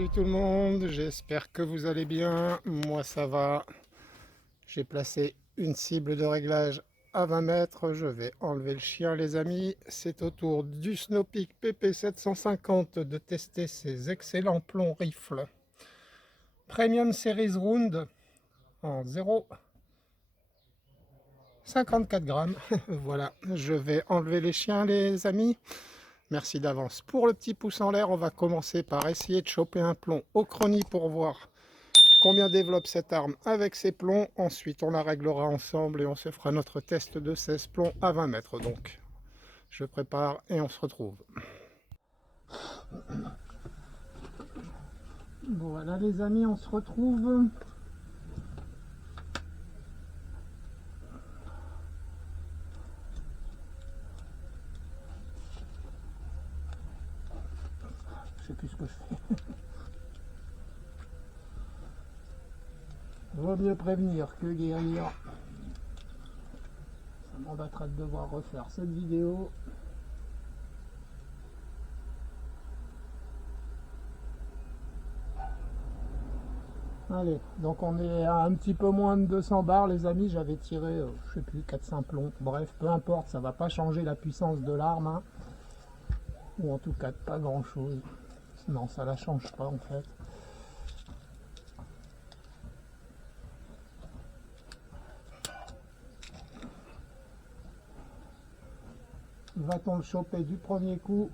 Salut tout le monde, j'espère que vous allez bien. Moi ça va. J'ai placé une cible de réglage à 20 mètres. Je vais enlever le chien les amis. C'est au tour du Snow-Peak PP750 de tester ces excellents plombs rifles Premium Series Round en 0,54 grammes. Voilà, je vais enlever les chiens les amis. Merci d'avance pour le petit pouce en l'air. On va commencer par essayer de choper un plomb au chrony pour voir combien développe cette arme avec ses plombs. Ensuite, on la réglera ensemble et on se fera notre test de 16 plombs à 20 mètres. Donc, je prépare et on se retrouve. Voilà les amis, on se retrouve. Je sais plus ce que je fais. Vaut mieux prévenir que guérir. Ça m'embêtera de devoir refaire cette vidéo. Allez, donc on est à un petit peu moins de 200 barres les amis. J'avais tiré, je sais plus, 4-5 plombs. Bref, peu importe, ça va pas changer la puissance de l'arme. Hein. Ou en tout cas, pas grand chose. Non, ça la change pas en fait. Va-t-on le choper du premier coup?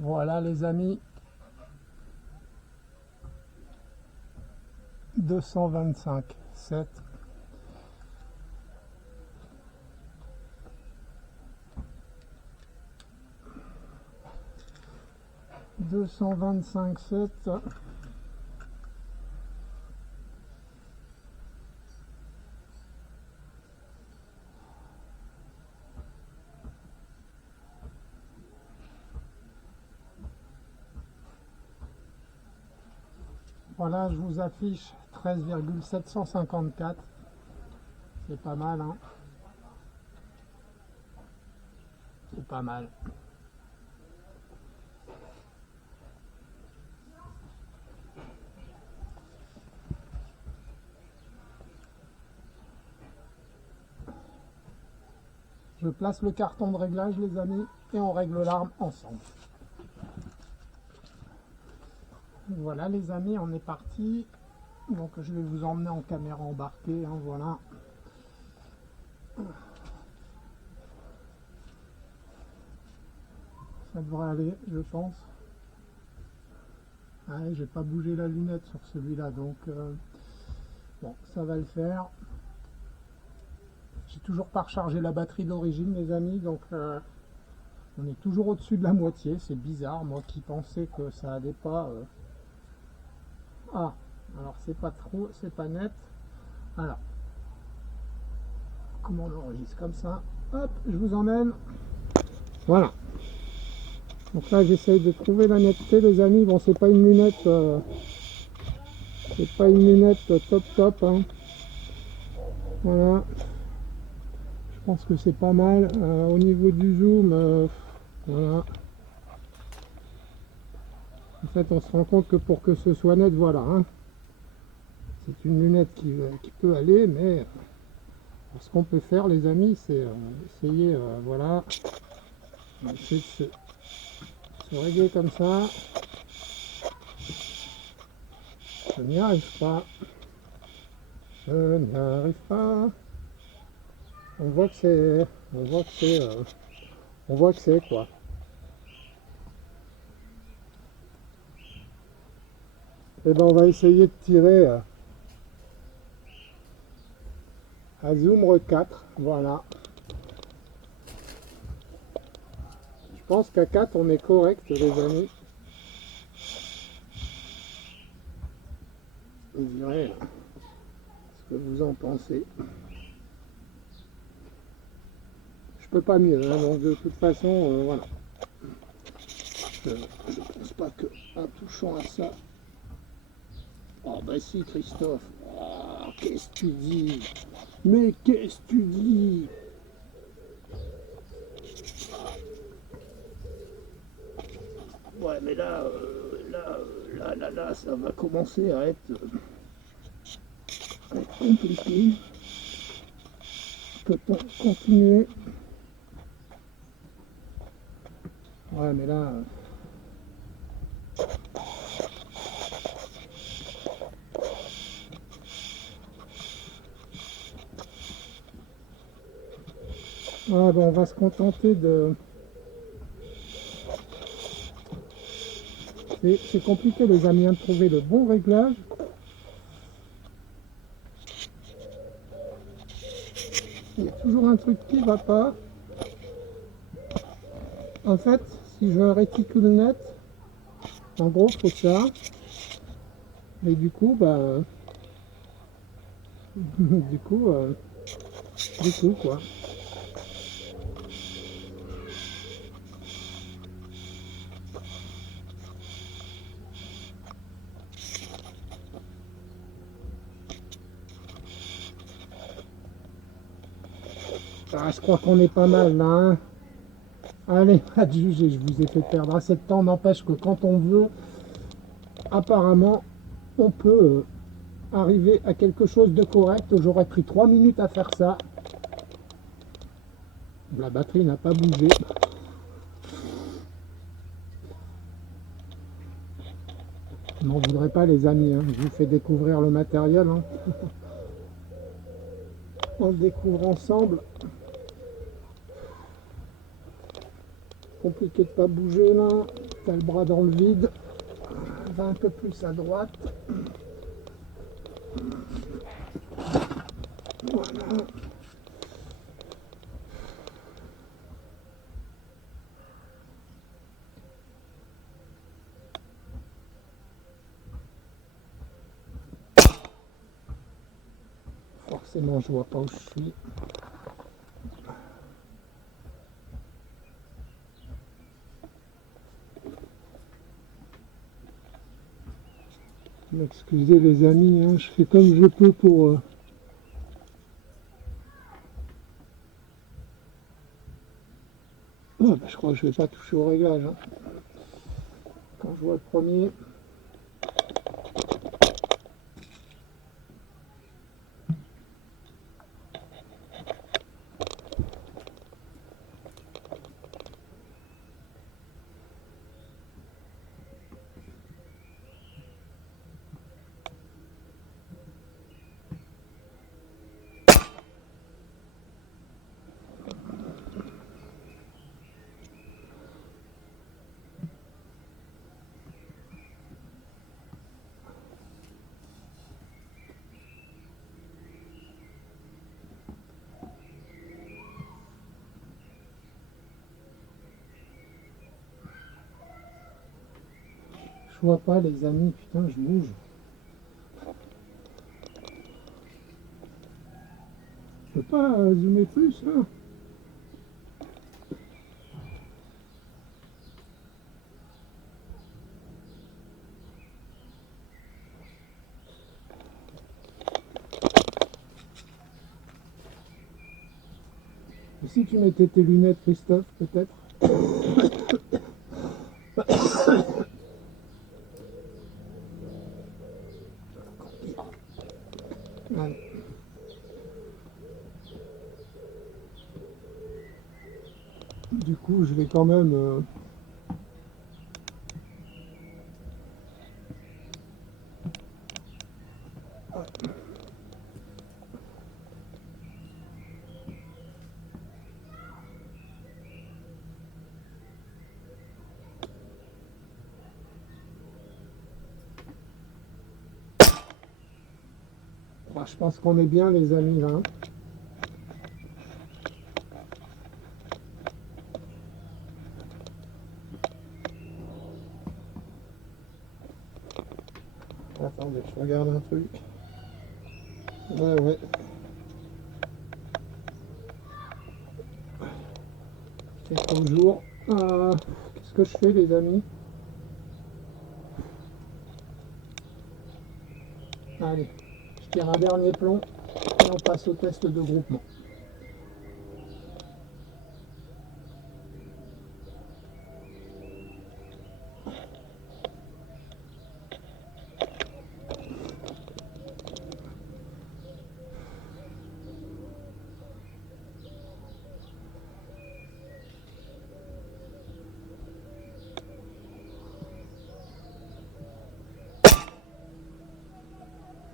Voilà les amis, 225, 7. Voilà, je vous affiche 13,754. C'est pas mal, hein. C'est pas mal. Je place le carton de réglage les amis et on règle l'arme ensemble. Voilà les amis, on est parti. Donc je vais vous emmener en caméra embarquée, hein, voilà. Ça devrait aller, je pense. Ouais, j'ai pas bougé la lunette sur celui-là, donc bon, ça va le faire. J'ai toujours pas rechargé la batterie d'origine les amis, donc on est toujours au-dessus de la moitié. C'est bizarre, moi qui pensais que ça allait pas. Ah, alors c'est pas trop, c'est pas net. Alors, comment on enregistre comme ça? Hop, je vous emmène. Voilà. Donc là, j'essaye de trouver la netteté, les amis. Bon, c'est pas une lunette, top, hein. Voilà. Je pense que c'est pas mal. Au niveau du zoom, voilà. En fait, on se rend compte que pour que ce soit net, voilà. Hein. C'est une lunette qui peut aller, mais ce qu'on peut faire, les amis, c'est essayer, voilà. On va essayer de se régler comme ça. Je n'y arrive pas. Je n'y arrive pas. On voit que c'est. On voit que c'est quoi. Et ben on va essayer de tirer à zoom 4. Voilà. Je pense qu'à 4 on est correct les amis. Vous direz ce que vous en pensez. Je peux pas mieux, hein, donc de toute façon, voilà. Je pense pas que en touchant à ça. Oh bah si Christophe. Oh, qu'est-ce que tu dis? Mais qu'est-ce que tu dis? Ouais mais là, là, ça va commencer à être compliqué. Peut-on continuer? Ouais mais là... Ah ben on va se contenter de... C'est compliqué les amis de trouver le bon réglage. Il y a toujours un truc qui va pas. En fait, si je veux un réticule net, en gros faut ça. Et du coup, bah... du coup quoi. Ah, je crois qu'on est pas mal là, hein. Allez, à te juger, je vous ai fait perdre assez de temps. N'empêche que quand on veut, apparemment, on peut arriver à quelque chose de correct. J'aurais pris 3 minutes à faire ça. La batterie n'a pas bougé. N'en voudrez pas les amis, hein. Je vous fais découvrir le matériel. Hein. On le découvre ensemble. Compliqué de pas bouger là. T'as le bras dans le vide. Va un peu plus à droite. Voilà. Forcément, je vois pas où je suis. Excusez les amis, hein, je fais comme je peux pour... Oh, bah, je crois que je vais pas toucher au réglage. Hein. Quand je vois le premier... Je vois pas les amis, putain, je bouge. Je peux pas zoomer plus là. Et si tu mettais tes lunettes, Christophe, peut-être? Allez. Du coup, je vais quand même... je pense qu'on est bien les amis là. Attendez, je regarde un truc. Ouais. C'est toujours... Qu'est-ce que je fais les amis? Allez, je tire un dernier plomb et on passe au test de groupement.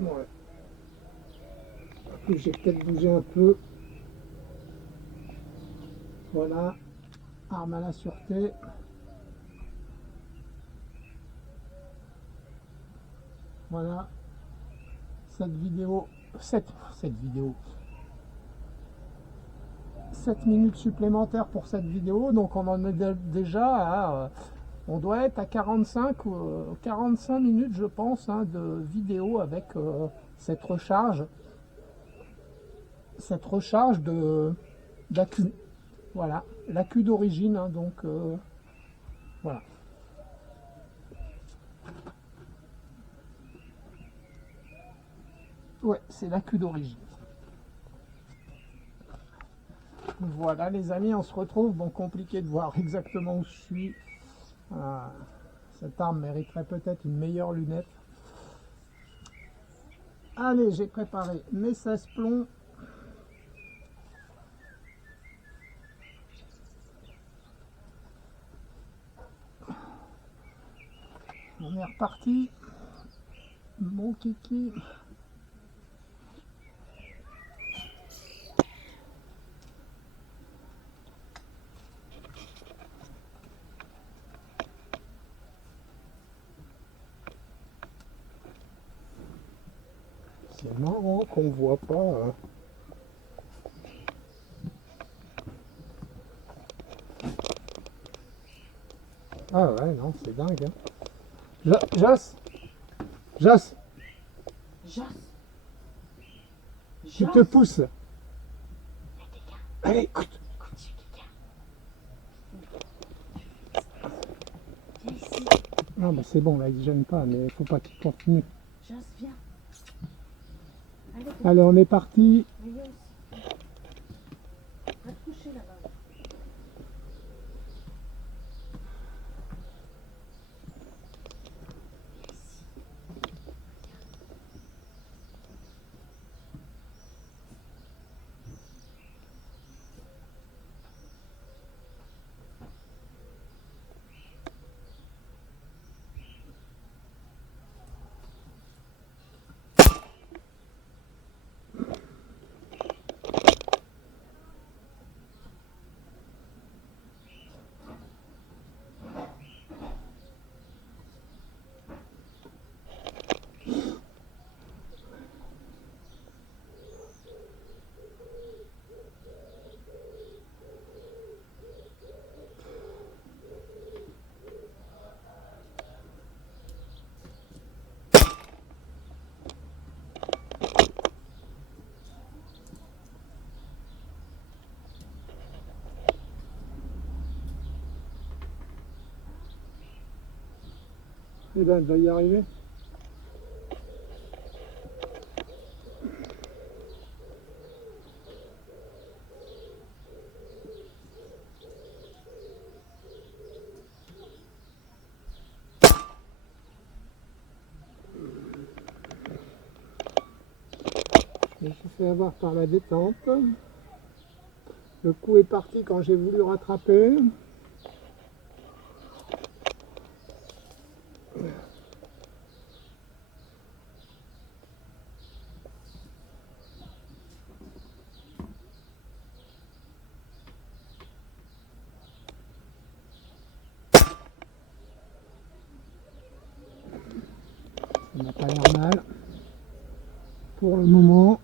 Ouais. J'ai peut-être bougé un peu. Voilà, arme à la sûreté. Voilà, cette vidéo, 7 vidéo, 7 minutes supplémentaires pour cette vidéo, donc on en est déjà à, on doit être à 45 minutes je pense hein, de vidéo avec cette recharge d'accu. Voilà, l'accu d'origine, hein, donc voilà. Ouais, c'est l'accu d'origine. Voilà les amis, on se retrouve. Bon, compliqué de voir exactement où je suis. Cette arme mériterait peut-être une meilleure lunette. Allez, j'ai préparé mes 16 plombs. On est reparti. Mon kiki. C'est marrant qu'on voit pas. Hein. Ah ouais, non, c'est dingue. Hein. Jas, Jas, tu te pousses. Allez, écoute. Non, bah c'est bon, là, il ne gêne pas, mais il faut pas qu'il continue. Jas, viens. Allez, on est parti. Va te coucher là-bas. Eh bien, elle va y arriver. Je me suis fait avoir par la détente. Le coup est parti quand j'ai voulu rattraper. Ça n'a pas l'air mal. Pour le moment.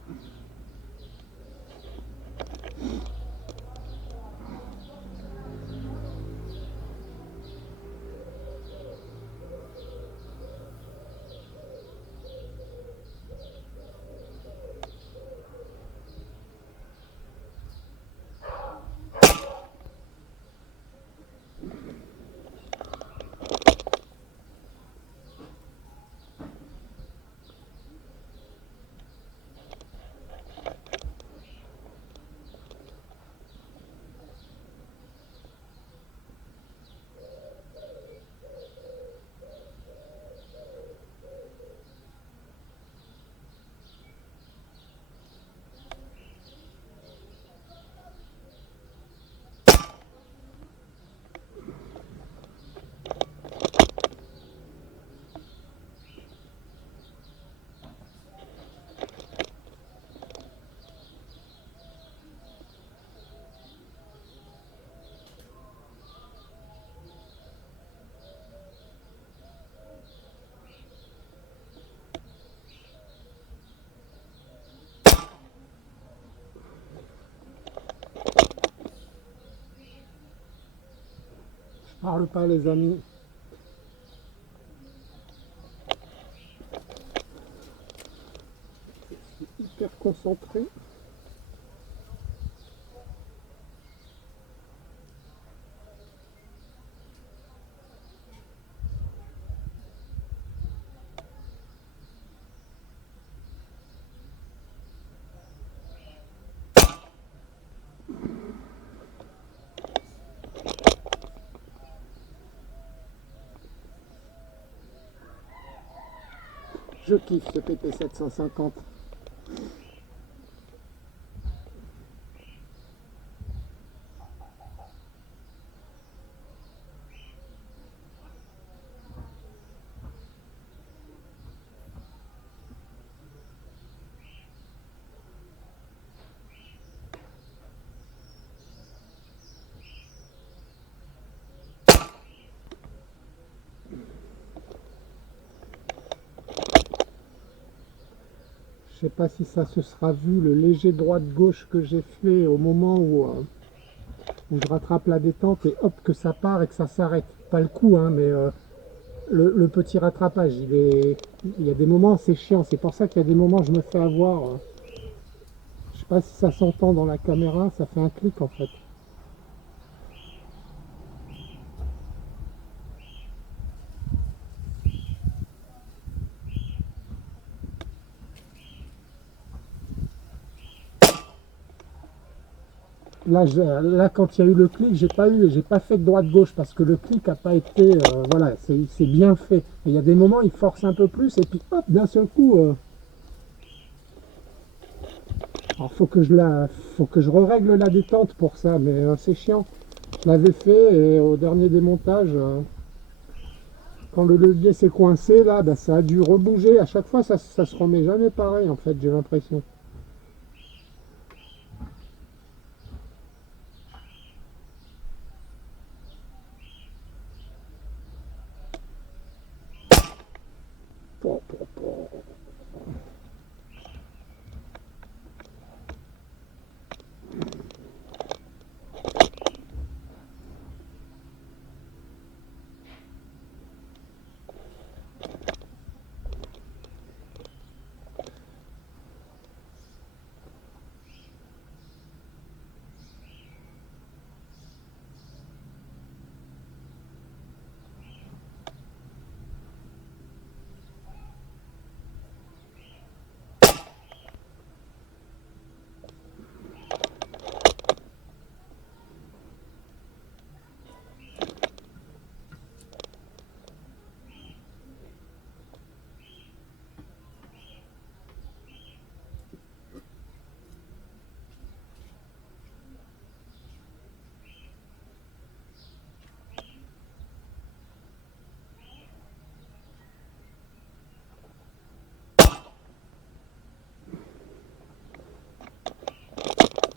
parle pas les amis. Je suis hyper concentré. Je kiffe ce PT 750. Je sais pas si ça se sera vu, le léger droite-gauche que j'ai fait au moment où je rattrape la détente et hop que ça part et que ça s'arrête. Pas le coup, hein, mais le petit rattrapage, il y a des moments c'est chiant, c'est pour ça qu'il y a des moments je me fais avoir. Je sais pas si ça s'entend dans la caméra, ça fait un clic en fait. Là, quand il y a eu le clic, j'ai pas fait de droite-gauche parce que le clic n'a pas été, voilà, c'est bien fait. Et il y a des moments, il force un peu plus et puis hop, d'un seul coup. Alors faut que je règle la détente pour ça, mais c'est chiant. Je l'avais fait et au dernier démontage, quand le levier s'est coincé, là, bah, ça a dû rebouger. À chaque fois, ça se remet jamais pareil, en fait, j'ai l'impression. Pou, pou, pou.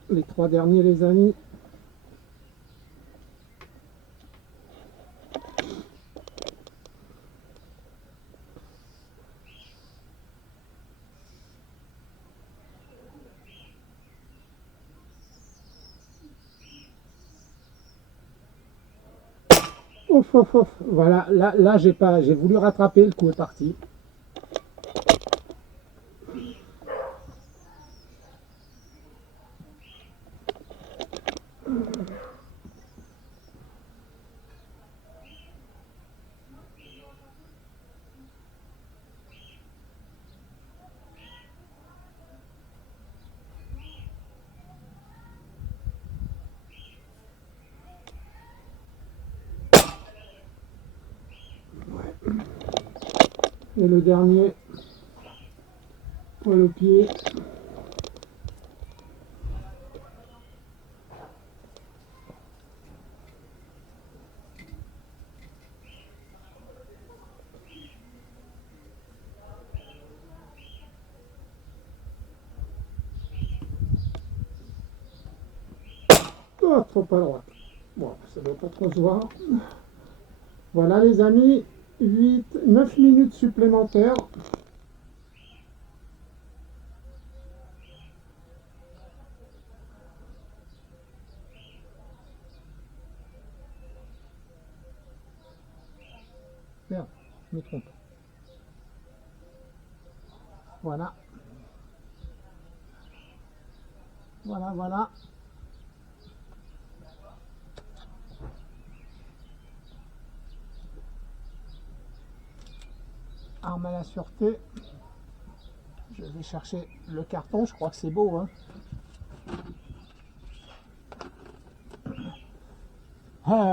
Les trois derniers, les amis. Ouf, ouf, ouf. Voilà, là j'ai voulu rattraper, le coup est parti. Et le dernier, poil au pied. Oh, trop à droite. Bon, ça ne doit pas trop se voir. Voilà les amis, 9 minutes supplémentaires. je me trompe. Voilà. Voilà, voilà. Arme à la sûreté. Je vais chercher le carton, je crois que c'est beau, hein.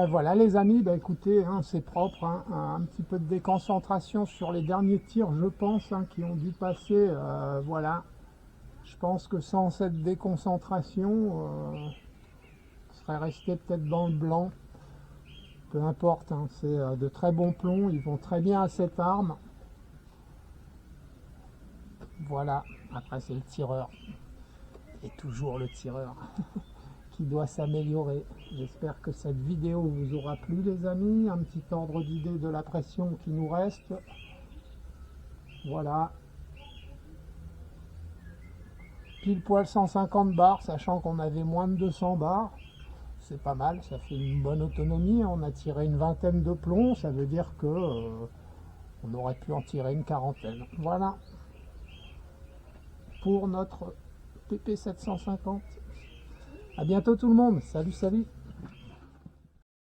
Voilà les amis, bah écoutez, hein, c'est propre, hein, un petit peu de déconcentration sur les derniers tirs, je pense, hein, qui ont dû passer, voilà. Je pense que sans cette déconcentration, on serait resté peut-être dans le blanc. Peu importe, hein, c'est de très bons plombs, ils vont très bien à cette arme. Voilà, après c'est le tireur, et toujours le tireur. Qui doit s'améliorer. J'espère que cette vidéo vous aura plu les amis, un petit ordre d'idée de la pression qui nous reste. Voilà. Pile poil 150 bars, sachant qu'on avait moins de 200 bars. C'est pas mal, ça fait une bonne autonomie. On a tiré une vingtaine de plombs, ça veut dire que on aurait pu en tirer une quarantaine. Voilà. Pour notre PP750. À bientôt tout le monde. Salut, salut.